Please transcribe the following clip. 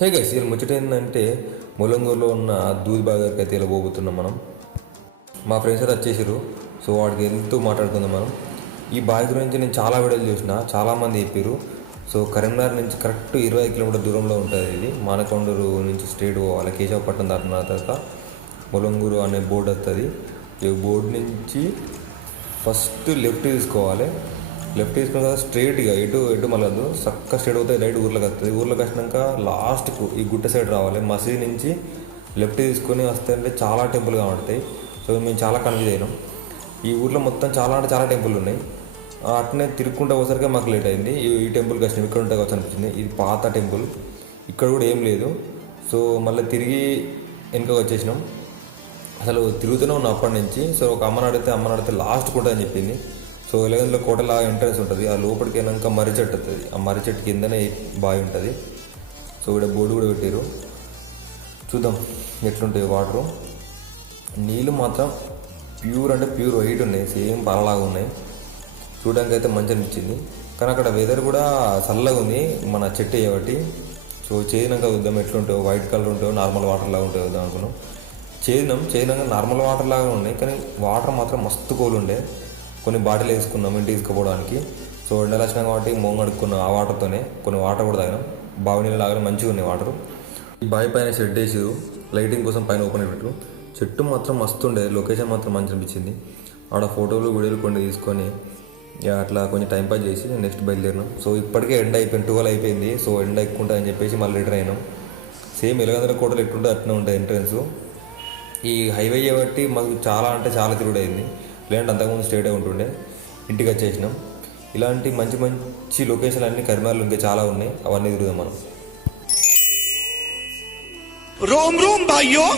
Hey guys, ఇలా ముచ్చట ఏంటంటే ములంగూరులో ఉన్న దూద్ బాగ్ దగ్గరికి అయితే ఇలా పోతున్నాం మనం. మా ఫ్రెండ్స్ అయితే వచ్చేసారు. సో వాడికి వెళ్తూ మాట్లాడుకుందాం మనం. ఈ బావి గురించి నేను చాలా వీడియోలు చూసిన, చాలామంది చెప్పారు. సో కరీంనగర్ నుంచి కరెక్ట్ 25 కిలోమీటర్ దూరంలో ఉంటుంది. ఇది మానకొండూరు నుంచి స్ట్రేట్ పోవాలి. కేశవపట్నం దాటిన తర్వాత ములంగూరు అనే బోర్డు వస్తుంది. ఈ బోర్డు నుంచి ఫస్ట్ లెఫ్ట్ తీసుకోవాలి. లెఫ్ట్ తీసుకున్న తర్వాత స్ట్రైట్గా ఎటు మళ్ళదు చక్క స్ట్రైట్ అవుతుంది. రైట్ ఊర్లోకి వస్తుంది. ఊర్లోకి వచ్చినాక లాస్ట్కు ఈ గుట్ట సైడ్ రావాలి. మసీద్ నుంచి లెఫ్ట్ తీసుకొని వస్తే అంటే చాలా టెంపుల్ కనబడతాయి. సో మేము చాలా కన్ఫ్యూజ్ అయినాం. ఈ ఊర్లో మొత్తం చాలా అంటే చాలా టెంపుల్ ఉన్నాయి. అట్నే తిరుక్కుంటూ పోసరికి మాకు లేట్ అయింది. ఈ టెంపుల్కి వచ్చినాం. ఇక్కడ ఉంటే వచ్చి అనిపించింది. ఇది పాత టెంపుల్, ఇక్కడ కూడా ఏం లేదు. సో మళ్ళీ తిరిగి వెనుక వచ్చేసినాం. అసలు తిరుగుతూనే ఉన్నాం అప్పటి నుంచి. సో ఒక అమ్మని అడిగితే లాస్ట్ కూడా అని చెప్పింది. సో ఎలగందులో కోటలాగా ఎంట్రన్స్ ఉంటుంది. ఆ లోపలికి వెళ్ళాక మర్రి చెట్టు వస్తుంది. ఆ మర్రి చెట్టు కిందనే బావి ఉంటుంది. సో ఇక్కడ బోర్డు కూడా పెట్టారు. చూద్దాం ఎట్లుంటాయి వాటరు. నీళ్ళు మాత్రం ప్యూర్ అంటే ప్యూర్ వైట్ ఉన్నాయి. సేమ్ పాలలాగా ఉన్నాయి. చూడడానికి అయితే మంచి అనిపించింది. కానీ అక్కడ వెదర్ కూడా చల్లగా ఉంది మన చెట్టు కాబట్టి. సో చేసినాక చూద్దాం ఎట్లుంటాయో. వైట్ కలర్ ఉంటాయో నార్మల్ వాటర్ లాగా ఉంటాయో వద్దాం అనుకున్నాం. చేసినాక నార్మల్ వాటర్ లాగా ఉన్నాయి. కానీ వాటర్ మాత్రం మస్తు కోల్ ఉండే. కొన్ని బాటిల్ వేసుకున్నాం ఇంటికి తీసుకుపోవడానికి. సో ఎండలు వచ్చినాం కాబట్టి మొంగ అడుక్కున్నాం. ఆ వాటర్తోనే కొన్ని వాటర్ కూడా తాగినాం. బావి నీళ్ళు లాగానే మంచిగా ఉన్నాయి వాటర్. ఈ బావి పైన షెడ్ వేసి లైటింగ్ కోసం పైన ఓపెన్ పెట్టు. చెట్టు మాత్రం మస్తు ఉండే. లొకేషన్ మాత్రం మంచి అనిపించింది. ఆడ ఫోటోలు వీడియోలు కొన్ని తీసుకొని అట్లా కొంచెం టైంపాస్ చేసి నెక్స్ట్ బయలుదేరినాం. సో ఇప్పటికే ఎండ అయిపోయింది, 12 అయిపోయింది. సో ఎండ ఎక్కువ ఉంటుంది అని చెప్పేసి మళ్ళీ రిటర్న్ అయినాం. సేమ్ ఎలగందల కోటలు ఎట్లుంటే అట్నే ఉంటాయి ఎంట్రన్స్. ఈ హైవే కాబట్టి మాకు చాలా అంటే చాలా తిరుగుడు అయింది. లేదంటే అంతకుముందు స్టేటే ఉంటుండే. ఇంటికి వచ్చేసినాం. ఇలాంటి మంచి మంచి లొకేషన్లు అన్నీ కరీంనగర్లో ఇంకా చాలా ఉన్నాయి. అవన్నీ తిరుగుదాం మనం. रोम रोम भाइयों।